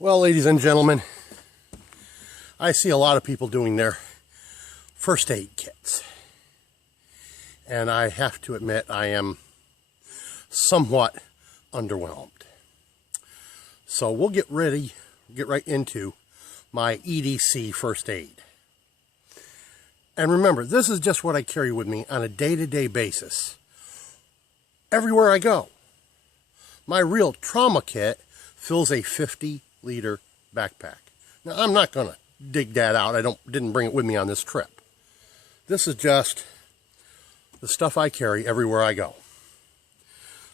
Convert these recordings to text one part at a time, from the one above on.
Well, ladies and gentlemen, I see a lot of people doing their first aid kits. And I have to admit, I am somewhat underwhelmed. So we'll get right into my EDC first aid. And remember, this is just what I carry with me on a day-to-day basis. Everywhere I go. My real trauma kit fills a 50-liter backpack. Now, I'm not going to dig that out. Didn't bring it with me on this trip. This is just the stuff I carry everywhere I go.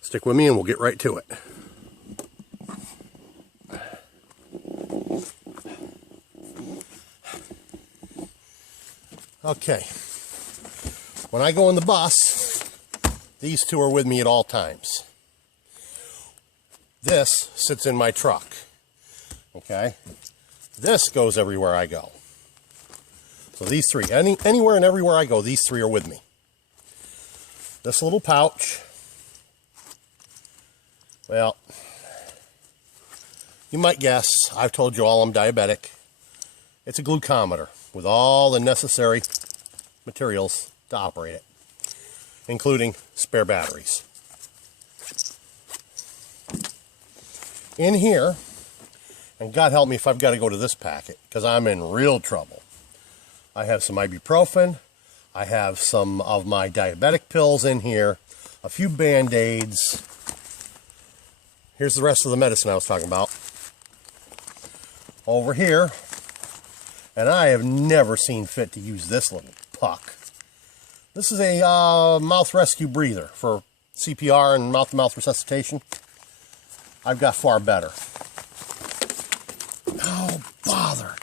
Stick with me and we'll get right to it. Okay. When I go on the bus, these two are with me at all times. This sits in my truck. Okay? This goes everywhere I go. So these three, anywhere and everywhere I go, these three are with me. This little pouch, well, you might guess, I've told you all I'm diabetic. It's a glucometer with all the necessary materials to operate it, including spare batteries. In here, and God help me if I've got to go to this packet, because I'm in real trouble. I have some ibuprofen, I have some of my diabetic pills in here, a few Band-Aids. Here's the rest of the medicine I was talking about. Over here, and I have never seen fit to use this little puck. This is a mouth rescue breather for CPR and mouth-to-mouth resuscitation. I've got far better. Oh, bother.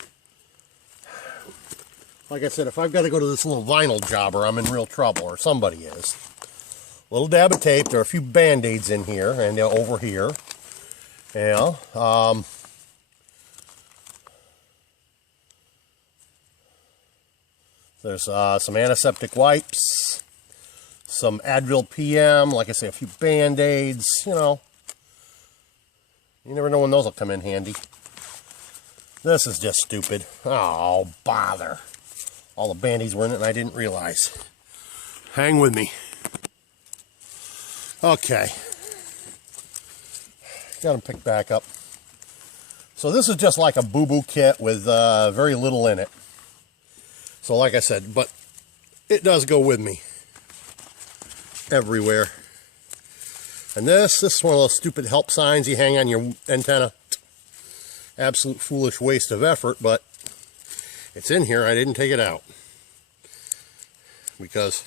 Like I said, if I've got to go to this little vinyl jobber, I'm in real trouble, or somebody is. A little dab of tape. There are a few Band-Aids in here and over here. Yeah. There's some antiseptic wipes, some Advil PM, like I say, a few Band-Aids, you know. You never know when those will come in handy. This is just stupid. Oh, bother. All the Band-Aids were in it and I didn't realize. Hang with me. Okay. Got them picked back up. So this is just like a boo-boo kit with very little in it. So like I said, but it does go with me everywhere. And this is one of those stupid help signs you hang on your antenna. Absolute foolish waste of effort, but it's in here. I didn't take it out because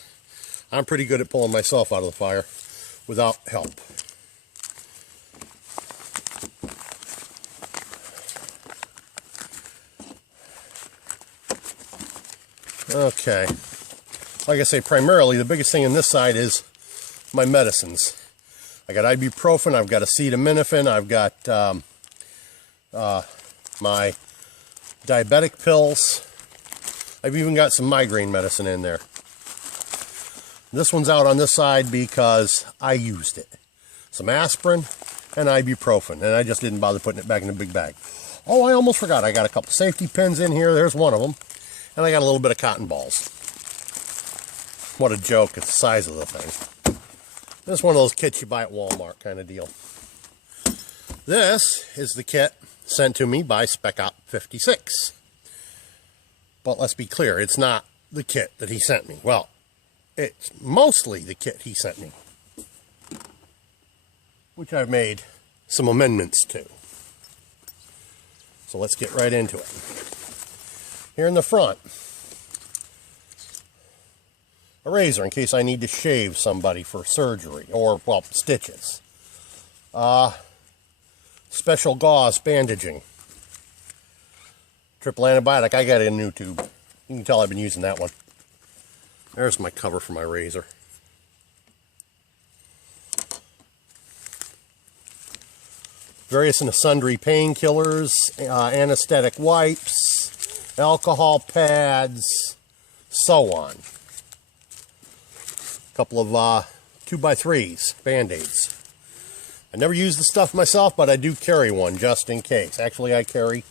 I'm pretty good at pulling myself out of the fire without help. Okay. Like I say, primarily the biggest thing in this side is my medicines. I got ibuprofen, I've got acetaminophen, I've got my diabetic pills. I've even got some migraine medicine in there. This one's out on this side because I used it. Some aspirin and ibuprofen, and I just didn't bother putting it back in the big bag. Oh, I almost forgot. I got a couple safety pins in here. There's one of them. And I got a little bit of cotton balls. What a joke. It's the size of the thing. This is one of those kits you buy at Walmart kind of deal. This is the kit sent to me by Spec Op 56. But let's be clear, it's not the kit that he sent me. Well, it's mostly the kit he sent me, which I've made some amendments to. So let's get right into it. Here in the front, a razor in case I need to shave somebody for surgery or, well, stitches. Special gauze bandaging. Triple antibiotic. I got a new tube. You can tell I've been using that one. There's my cover for my razor. Various and sundry painkillers, anesthetic wipes, alcohol pads, so on. A couple of 2x3s, Band-Aids. I never use the stuff myself, but I do carry one just in case. Actually, I carry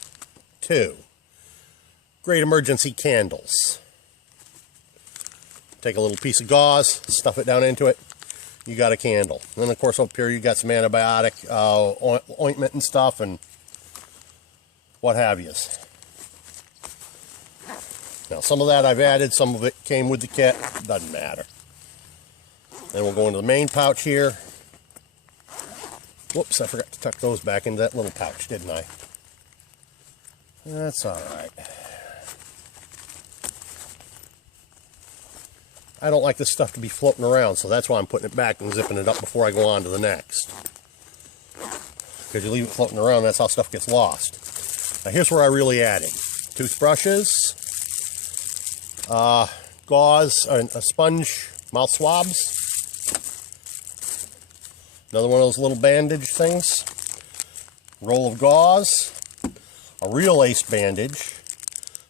two. Great emergency candles. Take a little piece of gauze, stuff it down into it, you got a candle. And then, of course, up here you got some antibiotic ointment and stuff and what have yous. Now, some of that I've added, some of it came with the kit. Doesn't matter. Then we'll go into the main pouch here. Whoops, I forgot to tuck those back into that little pouch, didn't I? That's all right. I don't like this stuff to be floating around, so that's why I'm putting it back and zipping it up before I go on to the next. Because you leave it floating around, that's how stuff gets lost. Now here's where I really added. Toothbrushes, gauze, a sponge, mouth swabs. Another one of those little bandage things. Roll of gauze. A real ace bandage.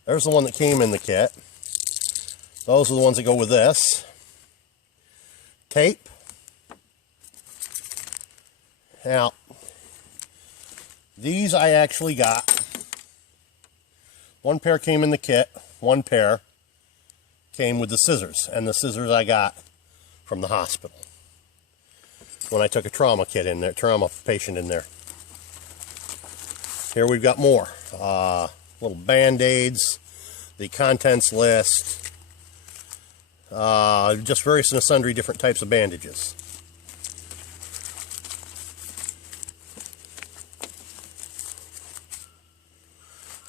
There's the one that came in the kit. Those are the ones that go with this. Tape. Now, these I actually got. One pair came in the kit. One pair came with the scissors. And the scissors I got from the hospital when I took a trauma kit in there, trauma patient in there. Here we've got more. Little Band-Aids, the contents list, just various and sundry different types of bandages.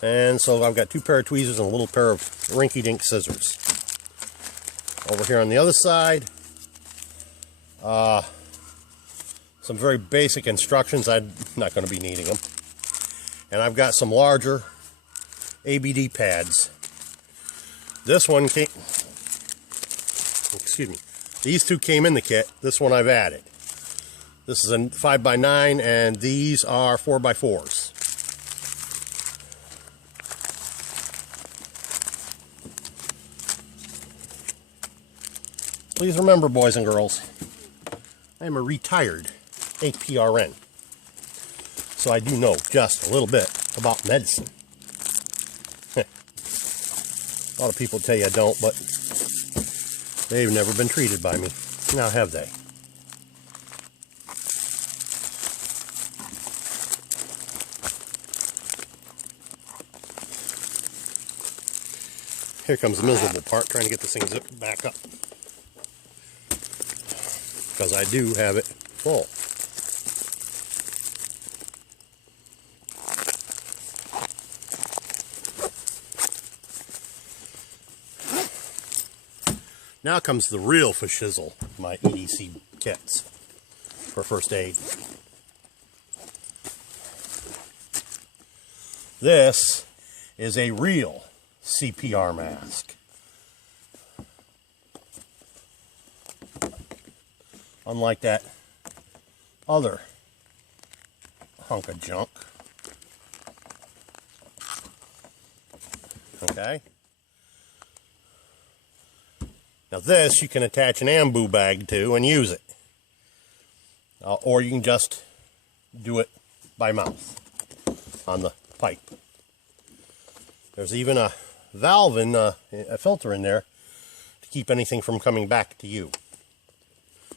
And so I've got two pair of tweezers and a little pair of rinky-dink scissors. Over here on the other side, some very basic instructions. I'm not going to be needing them. And I've got some larger ABD pads. This one came, excuse me, these two came in the kit. This one I've added. This is a 5x9 and these are 4x4s. Please remember, boys and girls, I am a retired APRN. So I do know just a little bit about medicine. A lot of people tell you I don't, but they've never been treated by me. Now have they? Here comes the miserable part, trying to get this thing zipped back up. Because I do have it full. Now comes the real fashizzle, my EDC kits for first aid. This is a real CPR mask. Unlike that other hunk of junk. Okay. Now this you can attach an ambu bag to and use it. Or you can just do it by mouth on the pipe. There's even a valve in a filter in there to keep anything from coming back to you.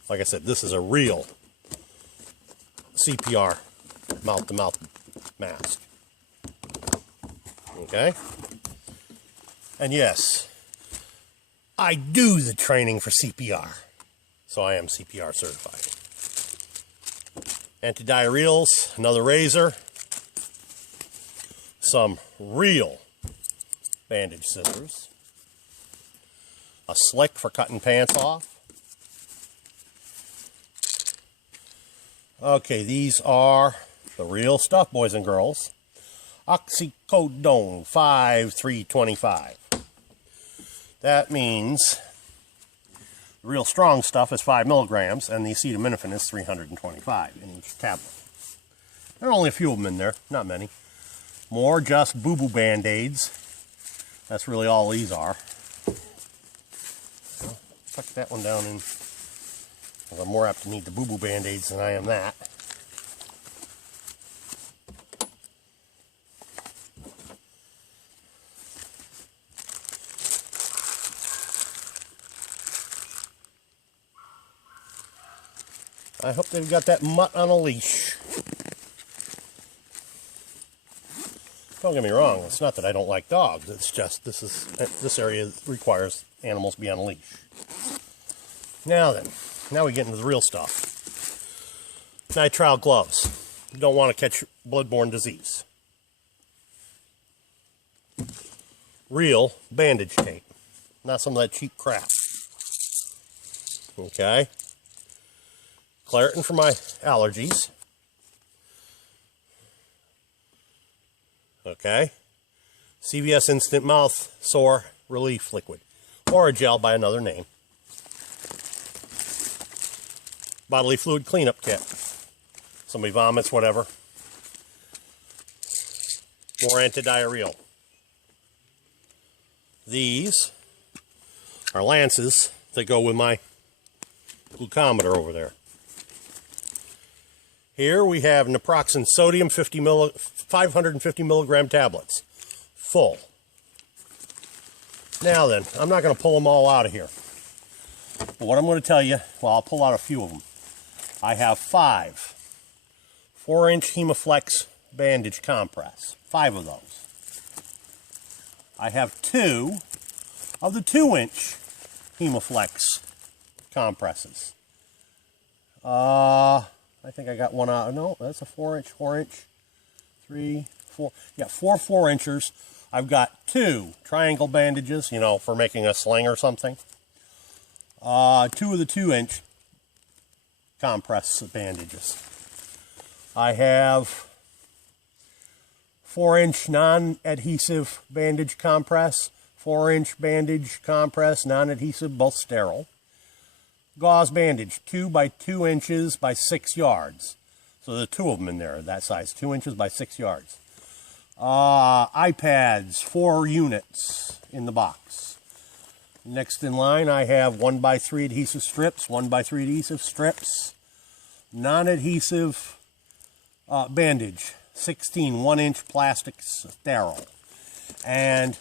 Like I said, this is a real CPR mouth-to-mouth mask. Okay? And yes, I do the training for CPR, so I am CPR certified. Antidiarrheals, another razor, some real bandage scissors, a slick for cutting pants off. Okay, these are the real stuff, boys and girls. Oxycodone 5-325. That means the real strong stuff is 5 milligrams, and the acetaminophen is 325 in each tablet. There are only a few of them in there, not many. More just boo-boo Band-Aids. That's really all these are. Well, tuck that one down in. I'm more apt to need the boo-boo Band-Aids than I am that. I hope they've got that mutt on a leash. Don't get me wrong, it's not that I don't like dogs, it's just this area requires animals to be on a leash. Now we get into the real stuff. Nitrile gloves. You don't want to catch bloodborne disease. Real bandage tape, not some of that cheap crap. Okay. Claritin for my allergies. Okay. CVS Instant Mouth Sore Relief Liquid, or a gel by another name. Bodily fluid cleanup kit. Somebody vomits, whatever. More antidiarrheal. These are lances that go with my glucometer over there. Here we have naproxen sodium 550 milligram tablets, full. Now then, I'm not going to pull them all out of here. But what I'm going to tell you, well, I'll pull out a few of them. I have 5 4-inch Hemoflex bandage compress, 5 of those. I have 2 of the 2-inch Hemoflex compresses. I think I got one out. No, that's a 4-inch, 3, 4. Yeah, 4 4-inchers. I've got 2 triangle bandages, you know, for making a sling or something. 2 of the 2-inch compress bandages. I have 4-inch non-adhesive bandage compress, 4-inch bandage compress, non-adhesive, both sterile. Gauze bandage, 2 by 2 inches by 6 yards. So there are 2 of them in there, that size, 2 inches by 6 yards. iPads, 4 units in the box. Next in line, I have 1 by 3 adhesive strips, 1 by 3 adhesive strips, non-adhesive bandage, 16 1-inch plastic sterile, and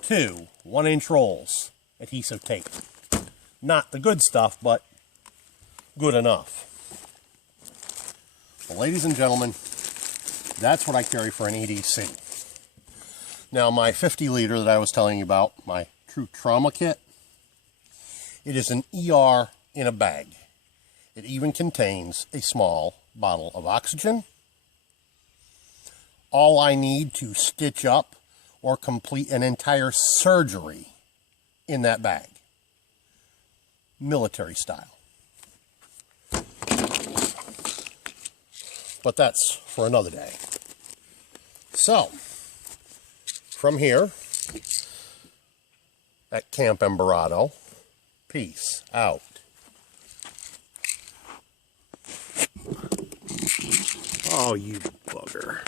2 1-inch rolls, adhesive tape. Not the good stuff, but good enough. Well, ladies and gentlemen, that's what I carry for an EDC. Now, my 50 liter that I was telling you about, my True Trauma Kit, it is an ER in a bag. It even contains a small bottle of oxygen. All I need to stitch up or complete an entire surgery in that bag. Military style. But that's for another day. So, from here at Camp Embarado, peace out. Oh, you bugger.